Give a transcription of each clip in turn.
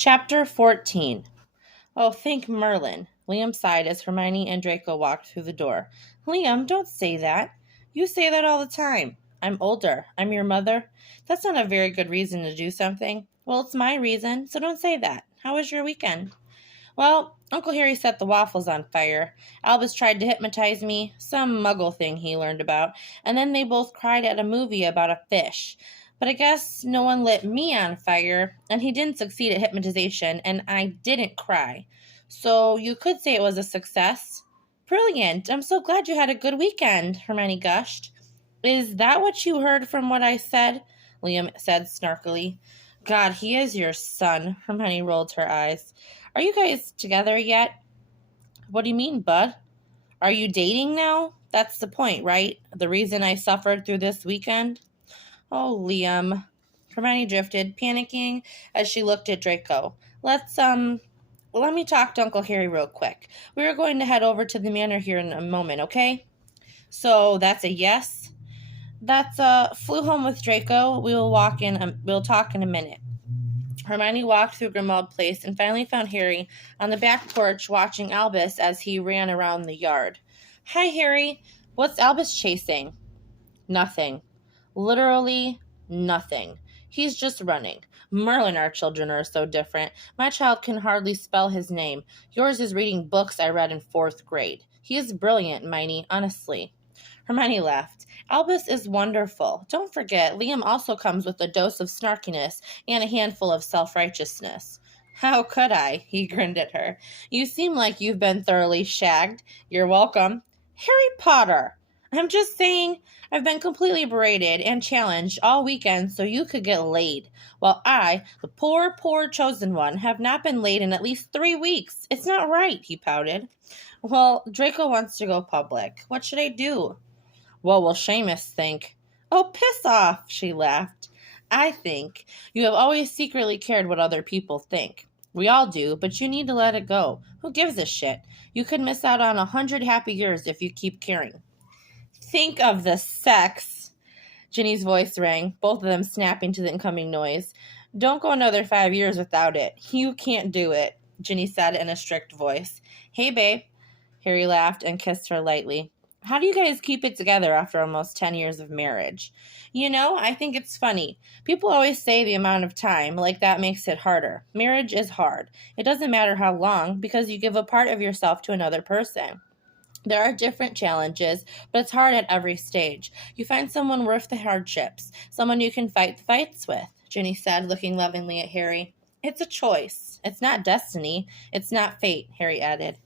Chapter 14. Oh, thank Merlin. Liam sighed as Hermione and Draco walked through the door. Liam, don't say that. You say that all the time. I'm older. I'm your mother. That's not a very good reason to do something. Well, it's my reason, so don't say that. How was your weekend? Well, Uncle Harry set the waffles on fire. Albus tried to hypnotize me, some muggle thing he learned about, and then they both cried at a movie about a fish. But I guess no one lit me on fire, and he didn't succeed at hypnotization, and I didn't cry. So you could say it was a success. Brilliant. I'm so glad you had a good weekend, Hermione gushed. Is that what you heard from what I said? Liam said snarkily. God, he is your son, Hermione rolled her eyes. Are you guys together yet? What do you mean, bud? Are you dating now? That's the point, right? The reason I suffered through this weekend? Oh, Liam. Hermione drifted, panicking as she looked at Draco. Let me talk to Uncle Harry real quick. We are going to head over to the manor here in a moment, okay? So that's a yes? Flew home with Draco. We'll talk in a minute. Hermione walked through Grimmauld Place and finally found Harry on the back porch watching Albus as he ran around the yard. Hi, Harry. What's Albus chasing? Nothing. Literally nothing. He's just running. Merlin, our children are so different. My child can hardly spell his name. Yours is reading books I read in 4th grade. He is brilliant, Miney, honestly. Hermione laughed. Albus is wonderful. Don't forget, Liam also comes with a dose of snarkiness and a handful of self-righteousness. How could I? He grinned at her. You seem like you've been thoroughly shagged. You're welcome. Harry Potter! I'm just saying, I've been completely berated and challenged all weekend so you could get laid, while I, the poor chosen one, have not been laid in at least 3 weeks. It's not right, he pouted. Well, Draco wants to go public. What should I do? What will Seamus think? Oh, piss off, she laughed. I think you have always secretly cared what other people think. We all do, but you need to let it go. Who gives a shit? You could miss out on 100 happy years if you keep caring. Think of the sex. Ginny's voice rang, both of them snapping to the incoming noise. Don't go another 5 years without it. You can't do it, Ginny said in a strict voice. Hey, babe. Harry laughed and kissed her lightly. How do you guys keep it together after almost 10 years of marriage? You know, I think it's funny. People always say the amount of time, like that makes it harder. Marriage is hard. It doesn't matter how long, because you give a part of yourself to another person. There are different challenges, but it's hard at every stage. You find someone worth the hardships, someone you can fight the fights with, Ginny said, looking lovingly at Harry. It's a choice. It's not destiny. It's not fate, Harry added.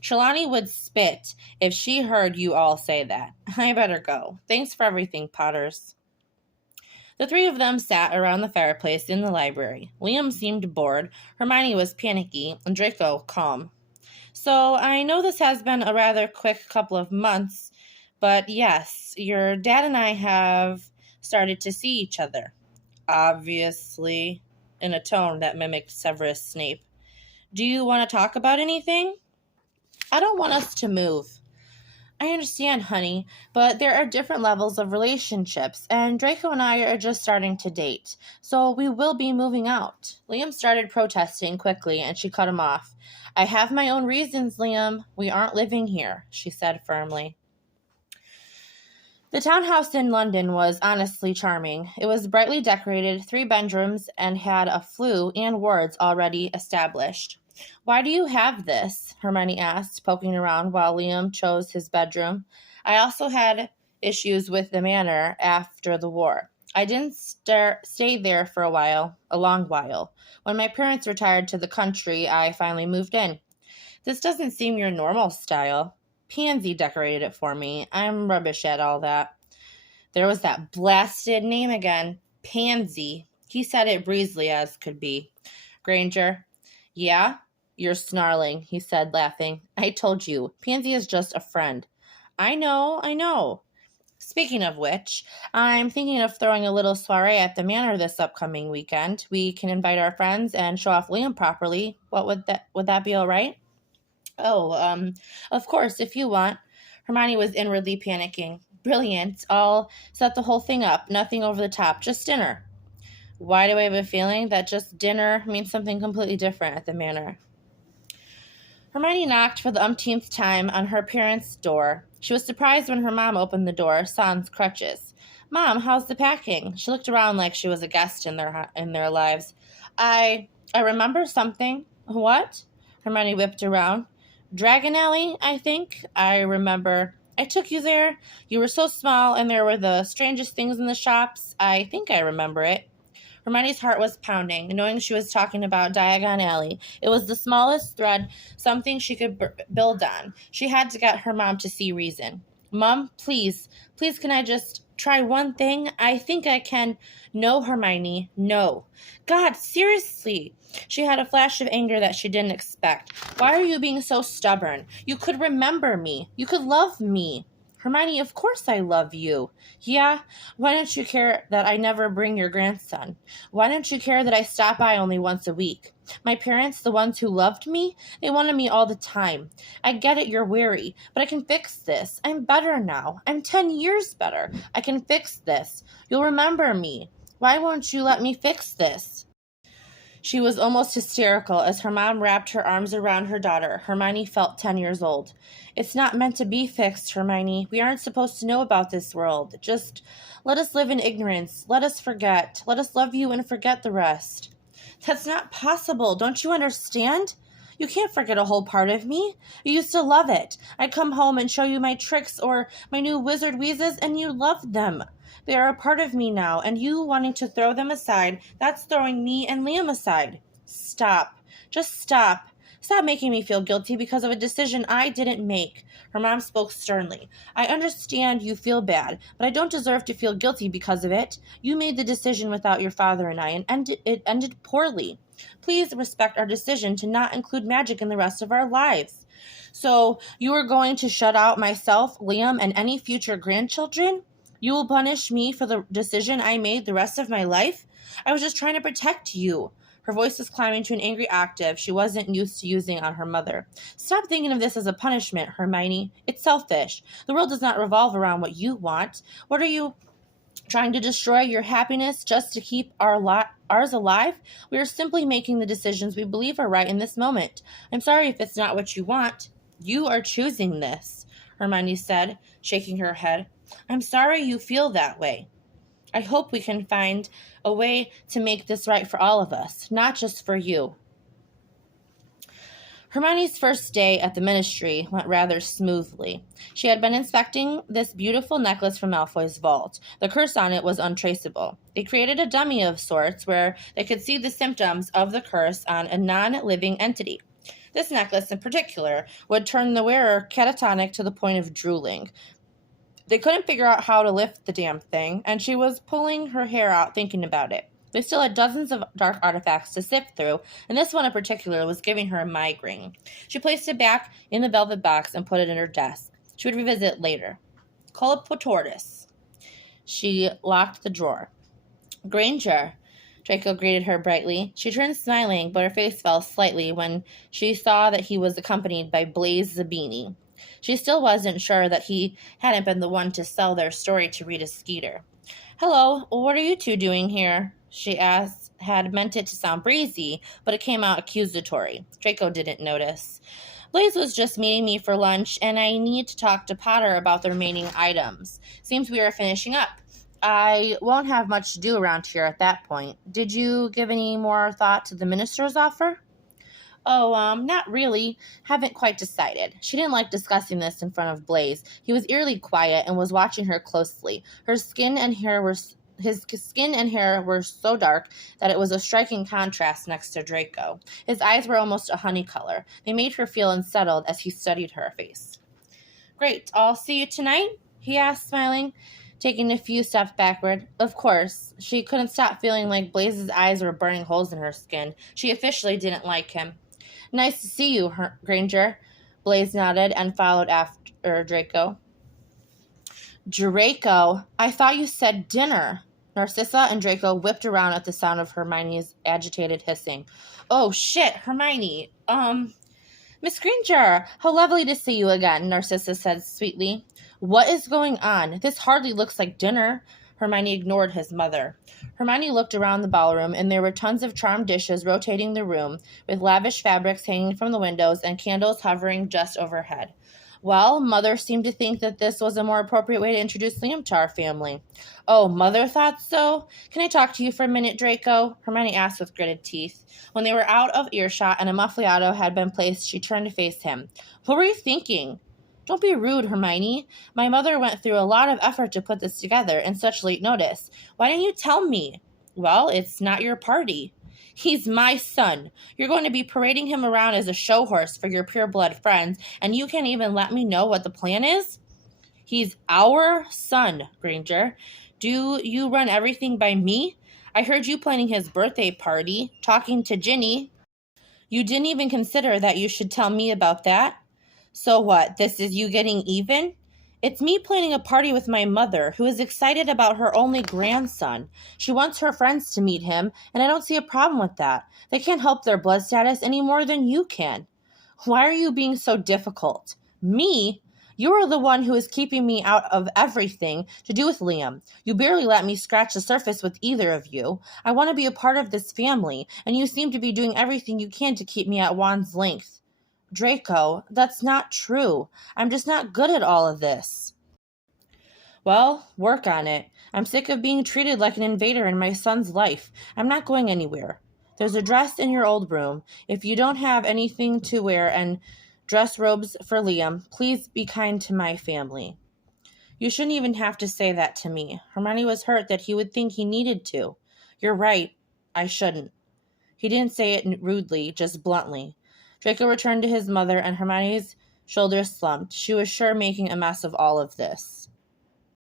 Trelawney would spit if she heard you all say that. I better go. Thanks for everything, Potters. The 3 of them sat around the fireplace in the library. Liam seemed bored, Hermione was panicky, and Draco calm. So I know this has been a rather quick couple of months, but yes, your dad and I have started to see each other. Obviously, in a tone that mimicked Severus Snape. Do you want to talk about anything? I don't want us to move. I understand, honey, but there are different levels of relationships, and Draco and I are just starting to date, so we will be moving out. Liam started protesting quickly, and she cut him off. I have my own reasons, Liam. We aren't living here, she said firmly. The townhouse in London was honestly charming. It was brightly decorated, 3 bedrooms, and had a flue and wards already established. Why do you have this? Hermione asked, poking around while Liam chose his bedroom. I also had issues with the manor after the war. I didn't stay there for a long while. When my parents retired to the country, I finally moved in. This doesn't seem your normal style. Pansy decorated it for me. I'm rubbish at all that. There was that blasted name again. Pansy. He said it breezily as could be. Granger. Yeah? You're snarling, he said, laughing. I told you, Pansy is just a friend. I know. Speaking of which, I'm thinking of throwing a little soiree at the manor this upcoming weekend. We can invite our friends and show off Liam properly. Would that be all right? Oh, of course, if you want. Hermione was inwardly panicking. Brilliant. I'll set the whole thing up. Nothing over the top, just dinner. Why do I have a feeling that just dinner means something completely different at the manor? Hermione knocked for the umpteenth time on her parents' door. She was surprised when her mom opened the door, sans crutches. Mom, how's the packing? She looked around like she was a guest in their lives. I remember something. What? Hermione whipped around. Dragon Alley, I think. I remember. I took you there. You were so small, and there were the strangest things in the shops. I think I remember it. Hermione's heart was pounding, knowing she was talking about Diagon Alley. It was the smallest thread, something she could build on. She had to get her mom to see reason. Mom, please, can I just try one thing? I think I can. No, Hermione, no. God, seriously. She had a flash of anger that she didn't expect. Why are you being so stubborn? You could remember me. You could love me. Hermione, of course I love you. Yeah? Why don't you care that I never bring your grandson? Why don't you care that I stop by only once a week? My parents, the ones who loved me, they wanted me all the time. I get it, you're weary, but I can fix this. I'm better now. I'm 10 years better. I can fix this. You'll remember me. Why won't you let me fix this? She was almost hysterical as her mom wrapped her arms around her daughter. Hermione felt 10 years old. It's not meant to be fixed, Hermione. We aren't supposed to know about this world. Just let us live in ignorance. Let us forget. Let us love you and forget the rest. That's not possible. Don't you understand? You can't forget a whole part of me. You used to love it. I'd come home and show you my tricks or my new wizard wheezes, and you loved them. They are a part of me now, and you wanting to throw them aside, that's throwing me and Liam aside. Stop. Just stop. Stop making me feel guilty because of a decision I didn't make. Her mom spoke sternly. I understand you feel bad, but I don't deserve to feel guilty because of it. You made the decision without your father and I, and it ended poorly. Please respect our decision to not include magic in the rest of our lives. So you are going to shut out myself, Liam, and any future grandchildren? You will punish me for the decision I made the rest of my life? I was just trying to protect you. Her voice was climbing to an angry octave she wasn't used to using on her mother. Stop thinking of this as a punishment, Hermione. It's selfish. The world does not revolve around what you want. What are you trying to destroy your happiness just to keep ours alive? We are simply making the decisions we believe are right in this moment. I'm sorry if it's not what you want. You are choosing this, Hermione said, shaking her head. I'm sorry you feel that way. I hope we can find a way to make this right for all of us, not just for you. Hermione's first day at the ministry went rather smoothly. She had been inspecting this beautiful necklace from Malfoy's vault. The curse on it was untraceable. They created a dummy of sorts where they could see the symptoms of the curse on a non-living entity. This necklace in particular would turn the wearer catatonic to the point of drooling. They couldn't figure out how to lift the damn thing, and she was pulling her hair out thinking about it. They still had dozens of dark artifacts to sift through, and this one in particular was giving her a migraine. She placed it back in the velvet box and put it in her desk. She would revisit it later. Colloportus. She locked the drawer. Granger, Draco greeted her brightly. She turned smiling, but her face fell slightly when she saw that he was accompanied by Blaise Zabini. She still wasn't sure that he hadn't been the one to sell their story to Rita Skeeter. Hello, what are you two doing here? She asked, had meant it to sound breezy, but it came out accusatory. Draco didn't notice. Blaise was just meeting me for lunch, and I need to talk to Potter about the remaining items. Seems we are finishing up. I won't have much to do around here at that point. Did you give any more thought to the minister's offer? Oh, not really. Haven't quite decided. She didn't like discussing this in front of Blaise. He was eerily quiet and was watching her closely. His skin and hair were so dark that it was a striking contrast next to Draco. His eyes were almost a honey color. They made her feel unsettled as he studied her face. Great. I'll see you tonight? He asked, smiling, taking a few steps backward. Of course. She couldn't stop feeling like Blaise's eyes were burning holes in her skin. She officially didn't like him. Nice to see you, Granger. Blaise nodded and followed after Draco. Draco, I thought you said dinner. Narcissa and Draco whipped around at the sound of Hermione's agitated hissing. Oh, shit, Hermione. Miss Granger, how lovely to see you again, Narcissa said sweetly. What is going on? This hardly looks like dinner. Hermione ignored his mother. Hermione looked around the ballroom, and there were tons of charmed dishes rotating the room, with lavish fabrics hanging from the windows and candles hovering just overhead. Well, Mother seemed to think that this was a more appropriate way to introduce Liam to our family. Oh, Mother thought so? Can I talk to you for a minute, Draco? Hermione asked with gritted teeth. When they were out of earshot and a muffliato had been placed, she turned to face him. What were you thinking? Don't be rude, Hermione. My mother went through a lot of effort to put this together in such late notice. Why didn't you tell me? Well, it's not your party. He's my son. You're going to be parading him around as a show horse for your pure-blood friends, and you can't even let me know what the plan is? He's our son, Granger. Do you run everything by me? I heard you planning his birthday party, talking to Ginny. You didn't even consider that you should tell me about that? So what, this is you getting even? It's me planning a party with my mother, who is excited about her only grandson. She wants her friends to meet him, and I don't see a problem with that. They can't help their blood status any more than you can. Why are you being so difficult? Me? You are the one who is keeping me out of everything to do with Liam. You barely let me scratch the surface with either of you. I want to be a part of this family, and you seem to be doing everything you can to keep me at wand's length. Draco, that's not true. I'm just not good at all of this. Well, work on it. I'm sick of being treated like an invader in my son's life. I'm not going anywhere. There's a dress in your old room. If you don't have anything to wear and dress robes for Liam, please be kind to my family. You shouldn't even have to say that to me. Hermione was hurt that he would think he needed to. You're right. I shouldn't. He didn't say it rudely, just bluntly. Draco returned to his mother, and Hermione's shoulders slumped. She was sure making a mess of all of this.